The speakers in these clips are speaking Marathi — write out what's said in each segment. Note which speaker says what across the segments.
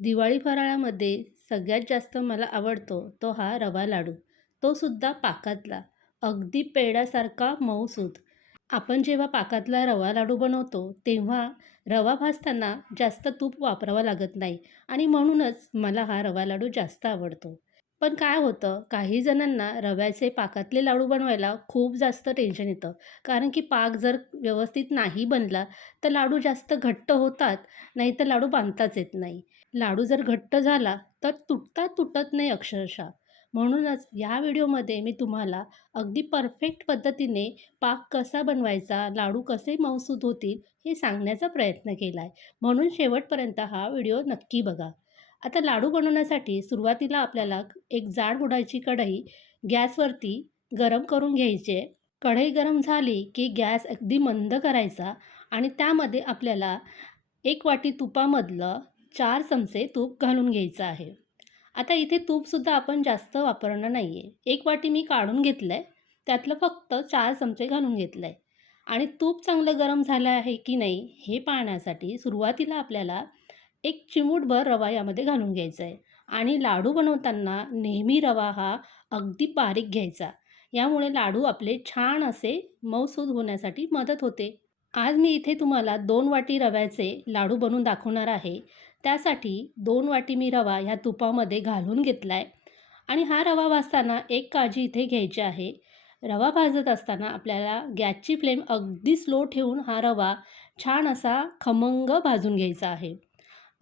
Speaker 1: दिवाळी फराळामध्ये सगळ्यात जास्त मला आवडतो तो हा रवा लाडू. तो सुद्धा पाकातला. अगदी पेढ्यासारखा मऊसूत. आपण जेव्हा पाकातला रवा लाडू बनवतो, तेव्हा रवा भाजताना जास्त तूप वापरावं लागत नाही आणि म्हणूनच मला हा रवा लाडू जास्त आवडतो. पण काय होतं, काही जणांना रव्याचे पाकातले लाडू बनवायला खूप जास्त टेन्शन येतं. कारण की पाक जर व्यवस्थित नाही बनला, तर लाडू जास्त घट्ट होतात, नाही तर लाडू बांधताच येत नाही. लाडू जर घट्ट झाला, तर तुटता तुटत नाही अक्षरशः. म्हणूनच या व्हिडिओमध्ये मी तुम्हाला अगदी परफेक्ट पद्धतीने पाक कसा बनवायचा, लाडू कसे मौसूद होतील, हे सांगण्याचा प्रयत्न केला आहे. म्हणून शेवटपर्यंत हा व्हिडिओ नक्की बघा. आता लाडू बनवण्यासाठी सुरुवातीला आपल्याला एक जाड बुडाची कढई गॅसवरती गरम करून घ्यायची आहे. कढई गरम झाली की गॅस अगदी मंद करायचा आणि त्यामध्ये आपल्याला एक वाटी तुपामधलं चार चमचे तूप घालून घ्यायचं आहे. आता इथे तूपसुद्धा आपण जास्त वापरणार नाही आहे. एक वाटी मी काढून घेतलं आहे. त्यातलं फक्त चार चमचे घालून घेतलं आहे आणि तूप चांगलं गरम झालं आहे की नाही हे पाहण्यासाठी सुरुवातीला आपल्याला एक चिमूटभर रवा यामध्ये घालून घ्यायचा आहे आणि लाडू बनवताना नेहमी रवा हा अगदी बारीक घ्यायचा. यामुळे लाडू आपले छान असे मऊसूद होण्यासाठी मदत होते. आज मी इथे तुम्हाला दोन वाटी रव्याचे लाडू बनवून दाखवणार आहे. त्यासाठी दोन वाटी मी रवा ह्या तुपामध्ये घालून घेतला आहे आणि हा रवा भाजताना एक काळजी इथे घ्यायची आहे. रवा भाजत असताना आपल्याला गॅसची फ्लेम अगदी स्लो ठेवून हा रवा छान असा खमंग भाजून घ्यायचा आहे.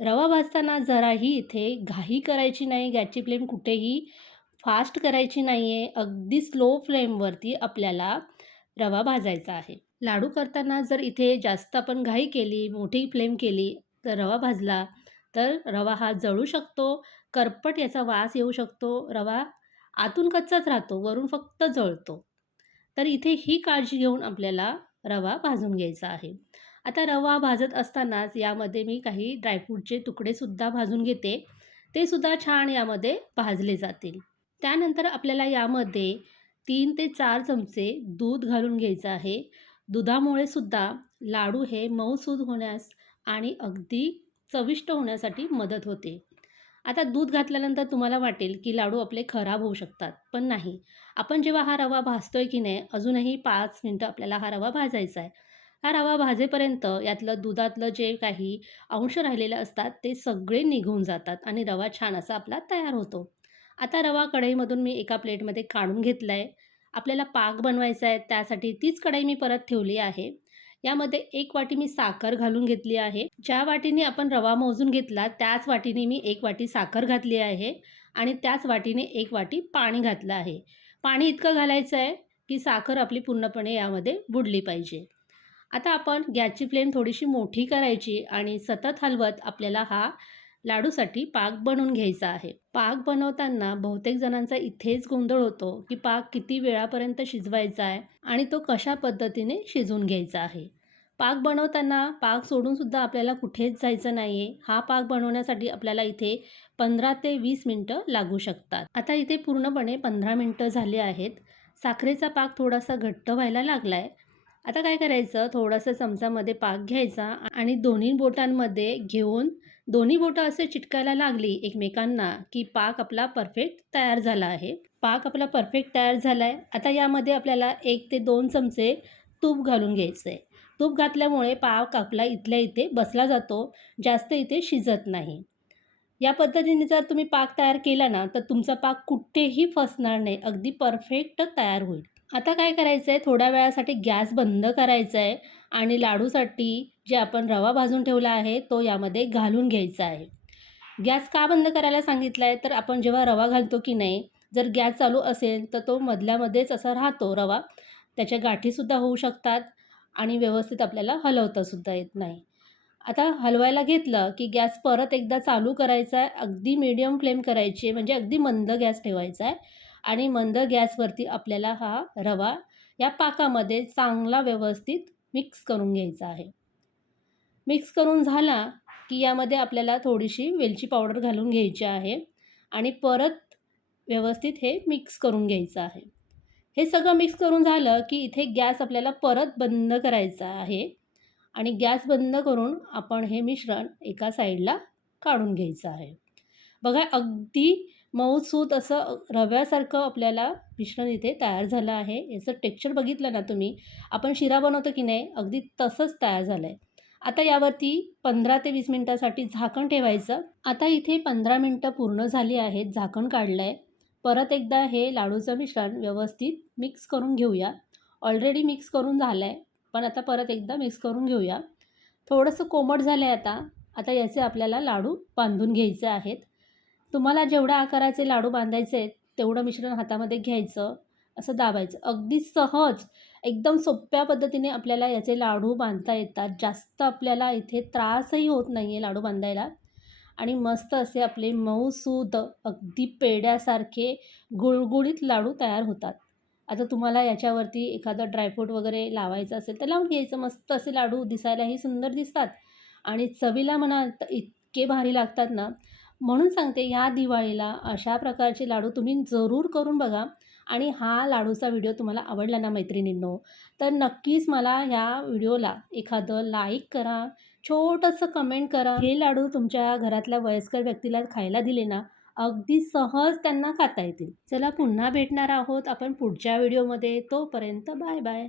Speaker 1: रवा भाजताना जराही इथे घाई करायची नाही. गॅसची फ्लेम कुठेही फास्ट करायची नाही आहे. अगदी स्लो फ्लेमवरती आपल्याला रवा भाजायचा आहे. लाडू करताना जर इथे जास्त आपण घाई केली, मोठी फ्लेम केली, तर रवा भाजला तर रवा हा जळू शकतो, करपट याचा वास येऊ शकतो. रवा आतून कच्चाच राहतो, वरून फक्त जळतो. तर इथे ही काळजी घेऊन आपल्याला रवा भाजून घ्यायचा आहे. आता रवा भाजत असतानाच यामध्ये मी काही ड्रायफ्रूटचे तुकडेसुद्धा भाजून घेते. ते सुद्धा छान यामध्ये भाजले जातील. त्यानंतर आपल्याला यामध्ये तीन ते चार चमचे दूध घालून घ्यायचं आहे. दुधामुळे सुद्धा लाडू हे मऊसूद होण्यास आणि अगदी चविष्ट होण्यासाठी मदत होते. आता दूध घातल्यानंतर तुम्हाला वाटेल की लाडू आपले खराब होऊ शकतात, पण नाही. आपण जेव्हा हा रवा भाजतोय की नाही, अजूनही पाच मिनटं आपल्याला हा रवा भाजायचा आहे. हा रवा भाजेपर्यंत यातलं दुधातलं जे काही अंश राहिलेले असतात, ते सगळे निघून जातात आणि रवा छान असा आपला तयार होतो. आता रवा कढईमधून मी एका प्लेटमध्ये काढून घेतला आहे. आपल्याला पाक बनवायचा आहे, त्यासाठी तीच कढई मी परत ठेवली आहे. यामध्ये एक वाटी मी साखर घालून घेतली आहे. ज्या वाटीने आपण रवा मोजून घेतला, त्याच वाटीने मी एक वाटी साखर घातली आहे आणि त्याच वाटीने एक वाटी पाणी घातलं आहे. पाणी इतकं घालायचं आहे की साखर आपली पूर्णपणे यामध्ये बुडली पाहिजे. आता आपण गॅसची फ्लेम थोडीशी मोठी करायची आणि सतत हलवत आपल्याला हा लाडूसाठी पाक बनवून घ्यायचा आहे. पाक बनवताना बहुतेक जणांचा इथेच गोंधळ होतो की पाक किती वेळापर्यंत शिजवायचा आहे आणि तो कशा पद्धतीने शिजवून घ्यायचा आहे. पाक बनवताना पाक सोडूनसुद्धा आपल्याला कुठेच जायचं नाही आहे. हा पाक बनवण्यासाठी आपल्याला इथे 15 ते वीस मिनटं लागू शकतात. आता इथे पूर्णपणे पंधरा मिनटं झाली आहेत. साखरेचा पाक थोडासा घट्ट व्हायला लागला आहे. आता काय करायचं, थोडासा चमचामध्ये पाक घ्यायचा आणि दोन्ही बोटांमध्ये घेऊन दोन्ही बोटं असे चिटकायला लागली एकमेकांना की पाक आपला परफेक्ट तयार झाला आहे. पाक आपला परफेक्ट तयार झाला आहे. आता यामध्ये आपल्याला एक ते दोन चमचे तूप घालून घ्यायचं आहे. तूप घातल्यामुळे पाक आपला इथल्या इथे बसला जातो, जास्त इथे शिजत नाही. या पद्धतीने जर तुम्ही पाक तयार केला ना, तर तुमचा पाक कुठेही फसणार नाही. अगदी परफेक्ट तयार होईल. आता काय करायचं आहे, थोड्या वेळासाठी गॅस बंद करायचा आहे आणि लाडूसाठी जे आपण रवा भाजून ठेवला आहे, तो यामध्ये घालून घ्यायचा आहे. गॅस का बंद करायला सांगितला आहे, तर आपण जेव्हा रवा घालतो की नाही, जर गॅस चालू असेल, तर तो मधल्यामध्येच असा राहतो रवा. त्याच्या गाठीसुद्धा होऊ शकतात आणि व्यवस्थित आपल्याला हलवतासुद्धा येत नाही. आता हलवायला घेतलं की गॅस परत एकदा चालू करायचा आहे. अगदी मीडियम फ्लेम करायची आहे, म्हणजे अगदी मंद गॅस ठेवायचा आहे आणि मंद गॅसवरती आपल्याला हा रवा या पाकामध्ये चांगला व्यवस्थित मिक्स करून घ्यायचा आहे. मिक्स करून झाला की यामध्ये आपल्याला थोडीशी वेलची पावडर घालून घ्यायची आहे आणि परत व्यवस्थित हे मिक्स करून घ्यायचं आहे. हे सगळं मिक्स करून झालं की इथे गॅस आपल्याला परत बंद करायचा आहे आणि गॅस बंद करून आपण हे मिश्रण एका साईडला काढून घ्यायचं आहे बघा अगदी मऊसूत असं रव्यासारखं आपल्याला मिश्रण इथे तयार झालं आहे. याचं टेक्स्चर बघितलं ना तुम्ही? आपण शिरा बनवतो की नाही? अगदी तसंच तयार झालं आहे आता यावरती पंधरा ते वीस मिनटासाठी झाकण ठेवायचं. आता इथे पंधरा मिनटं पूर्ण झाली आहेत. झाकण काढलं आहे परत एकदा हे लाडूचं मिश्रण व्यवस्थित मिक्स करून घेऊया. ऑलरेडी मिक्स करून झालं आहे पण आता परत एकदा मिक्स करून घेऊया. थोडंसं कोमट झालं आहे आता. आता याचे आपल्याला लाडू बांधून घ्यायचे आहेत. तुम्हाला जेवढ्या आकाराचे लाडू बांधायचे आहेत तेवढं मिश्रण हातामध्ये घ्यायचं असं दाबायचं. अगदी सहज एकदम सोप्या पद्धतीने आपल्याला याचे लाडू बांधता येतात. जास्त आपल्याला इथे त्रासही होत नाही आहे लाडू बांधायला. आणि मस्त असे आपले मऊसूद अगदी पेड्यासारखे गुळगुळीत लाडू तयार होतात. आता तुम्हाला याच्यावरती एखादं ड्रायफ्रूट वगैरे लावायचं असेल तर लावून घ्यायचं. मस्त असे लाडू दिसायलाही सुंदर दिसतात. आणि चवीला म्हणा तर इतके भारी लागतात ना म्हणून सांगते या दिवाळीला अशा प्रकारचे लाडू तुम्ही जरूर करून बघा. आणि हा लाडूचा व्हिडिओ तुम्हाला आवडला ना मैत्रिणींनो तर नक्कीच मला ह्या व्हिडिओला एखादं लाईक करा छोटंसं कमेंट करा. हे लाडू तुमच्या घरातल्या वयस्कर व्यक्तीला खायला दिले ना अगदी सहज त्यांना खाता येतील. चला पुन्हा भेटणार आहोत आपण पुढच्या व्हिडिओमध्ये. तोपर्यंत बाय बाय